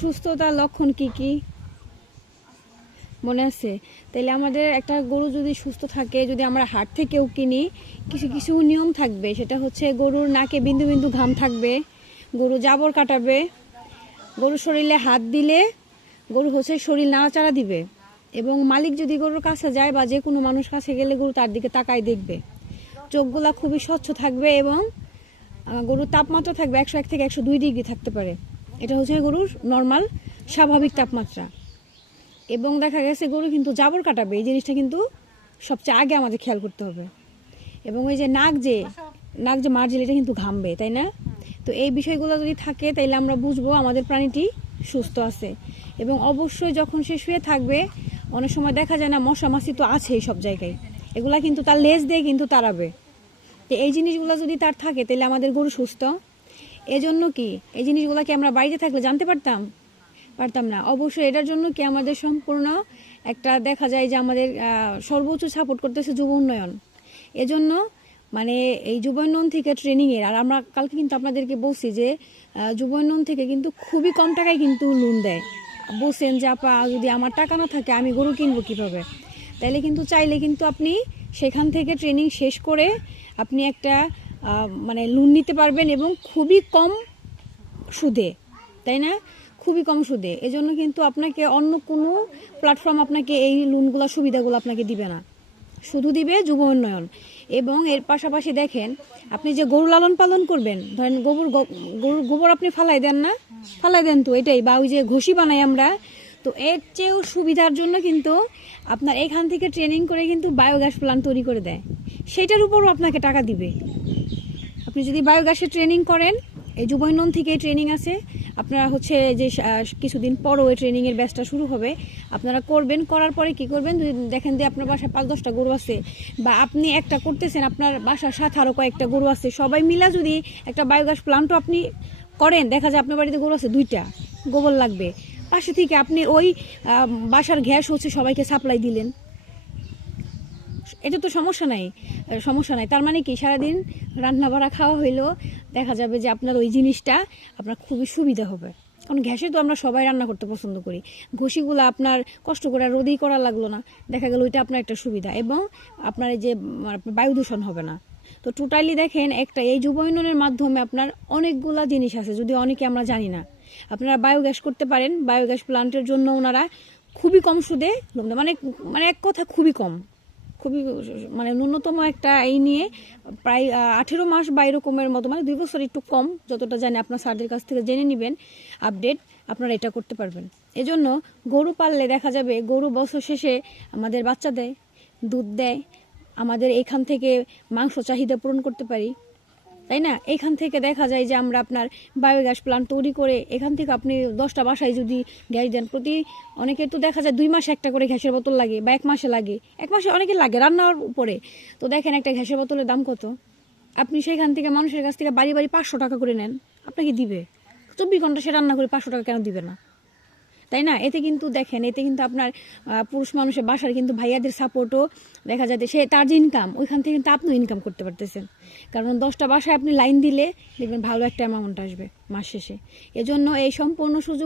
সুস্থতার লক্ষণ কি কি? মনে আছে? তাহলে আমাদের একটা গরু যদি সুস্থ থাকে, যদি আমরা হাট থেকেও কিনি, কিছু কিছু নিয়ম থাকবে। সেটা হচ্ছে গরুর নাকে বিন্দু বিন্দু ঘাম থাকবে, গরু জাবর কাটাবে গরুর শরীরে হাত দিলে গরু হচ্ছে শরীর নাড়াচাড়া দিবে এবং মালিক যদি গরুর কাছে যায় বা যে কোনো মানুষ কাছে গেলে গরু তার দিকে তাকায় দেখবে। চোখগুলা খুবই স্বচ্ছ থাকবে এবং গরুর তাপমাত্রা থাকবে একশো এক থেকে একশো দুই ডিগ্রি থাকতে পারে। এটা হচ্ছে গরুর নর্মাল স্বাভাবিক তাপমাত্রা। এবং দেখা গেছে গরু কিন্তু জাবর কাটাবে, এই জিনিসটা কিন্তু সবচেয়ে আগে আমাদের খেয়াল করতে হবে। এবং ওই যে নাক যে নাক যে মার্জিল, এটা কিন্তু ঘামবে, তাই না? তো এই বিষয়গুলো যদি থাকে, তাইলে আমরা বুঝব আমাদের প্রাণীটি সুস্থ আছে। এবং অবশ্যই যখন সে শুয়ে থাকবে, অনেক সময় দেখা যায় না, মশা, মাছি তো আছেই সব জায়গায়। এগুলা কিন্তু তার লেজ দিয়ে কিন্তু তাড়াবে। তো এই জিনিসগুলো যদি তার থাকে তাহলে আমাদের গরু সুস্থ। এজন্য কি? এই জিনিসগুলো কি আমরা বাড়িতে থাকলে জানতে পারতাম? পারতাম না। অবশ্যই এটার জন্য কি আমাদের সম্পূর্ণ একটা দেখা যায় যে আমাদের সর্বোচ্চ সাপোর্ট করতেছে যুব উন্নয়ন। এজন্য মানে এই যুব উন্নয়ন থেকে ট্রেনিংয়ের আর আমরা কালকে কিন্তু আপনাদেরকে বলছি যে আহ, যুব উন্নয়ন থেকে কিন্তু খুবই কম টাকায় কিন্তু লোন দেয়। বলছেন যে আপা যদি আমার টাকা না থাকে আমি গরু কিনবো কীভাবে? তাইলে কিন্তু চাইলে কিন্তু আপনি সেখান থেকে ট্রেনিং শেষ করে আপনি একটা মানে লোন নিতে পারবেন এবং খুবই কম সুদে, তাই না? খুবই কম সুদে। এজন্য কিন্তু আপনাকে অন্য কোনো প্ল্যাটফর্ম আপনাকে এই লোনগুলো সুবিধাগুলো আপনাকে দিবে না। শুধু দিবে যুব উন্নয়ন। এবং এর পাশাপাশি দেখেন, আপনি যে গরু লালন পালন করবেন, ধরেন গোবর গরুর গোবর আপনি ফালাই দেন না? ফালাই দেন তো এটাই, বা ওই যে ঘষি বানাই আমরা। তো এর চেয়েও সুবিধার জন্য কিন্তু আপনার এখান থেকে ট্রেনিং করে কিন্তু বায়োগ্যাস প্ল্যান্ট তৈরি করে দেয়। সেটার উপরও আপনাকে টাকা দিবে। আপনি যদি বায়োগ্যাসের ট্রেনিং করেন, এই যুবনন থেকে ট্রেনিং আছে, আপনারা হচ্ছে যে কিছুদিন পরও এই ট্রেনিংয়ের ব্যাচটা শুরু হবে, আপনারা করবেন, করার পরে কি করবেন? যদি দেখেন যে আপনার বাসায় পাঁচ দশটা গরু আছে, বা আপনি একটা করতেছেন, আপনার বাসার সাথে আরও কয়েকটা গরু আছে, সবাই মিলা যদি একটা বায়োগ্যাস প্লান্টও আপনি করেন, দেখা যায় আপনার বাড়িতে গরু আছে দুইটা, গোবর লাগবে। পাশে থেকে আপনি ওই বাসার গ্যাস হচ্ছে সবাইকে সাপ্লাই দিলেন। এটা তো সমস্যা নাই সমস্যা নাই। তার মানে কি, সারাদিন রান্না বাড়া খাওয়া হইলেও দেখা যাবে যে আপনার ওই জিনিসটা আপনার খুবই সুবিধা হবে। কারণ গ্যাসে তো আমরা সবাই রান্না করতে পছন্দ করি। ঘষিগুলো আপনার কষ্ট করে রোদেই করা লাগল না। দেখা গেল ওইটা আপনার একটা সুবিধা। এবং আপনার এই যে বায়ু দূষণ হবে না। তো টোটালি দেখেন, একটা এই যুব উন্নয়নের মাধ্যমে আপনার অনেকগুলা জিনিস আছে, যদি অনেকে আমরা জানি না। আপনারা বায়োগ্যাস করতে পারেন। বায়োগ্যাস প্লান্টের জন্য ওনারা খুবই কম সুদে মানে মানে এক কথা খুবই কম। খুবই মানে ন্যূনতম একটা এই নিয়ে প্রায় আঠেরো মাস বা এরকমের মতো মানে দুই বছর একটু কম, যতটা জানে আপনার স্যারদের কাছ থেকে জেনে নেবেন আপডেট আপনারা এটা করতে পারবেন। এজন্য গরু পাললে দেখা যাবে গরু বছর শেষে আমাদের বাচ্চা দেয়, দুধ দেয়, আমাদের এখান থেকে মাংস চাহিদা পূরণ করতে পারি। তাই না? এখান থেকে দেখা যায় যে আমরা আপনার বায়োগ্যাস প্লান্ট তৈরি করে এখান থেকে আপনি দশটা বাসায় যদি গ্যাস দেন, প্রতি অনেকের তো দেখা যায় দুই মাসে একটা করে গ্যাসের বোতল লাগে বা এক মাসে লাগে। এক মাসে অনেকে লাগে রান্নার উপরে। তো দেখেন একটা গ্যাসের বোতলের দাম কত? আপনি সেখান থেকে মানুষের কাছ থেকে বাড়ি বাড়ি পাঁচশো টাকা করে নেন। আপনাকে দিবে। চব্বিশ ঘণ্টা সে রান্না করে পাঁচশো টাকা কেন দিবে না? তাই না? এতে কিন্তু দেখেন, এতে কিন্তু আপনার পুরুষ মানুষের বাসার কিন্তু ভাইয়াদের সাপোর্টও দেখা যাচ্ছে সে তার যে ইনকাম ওইখান থেকে কিন্তু আপনিও ইনকাম করতে পারতেছেন। কারণ দশটা বাসায় আপনি লাইন দিলে দেখবেন ভালো একটা অ্যামাউন্ট আসবে মাস শেষে। এজন্য এই সম্পূর্ণ সুযোগ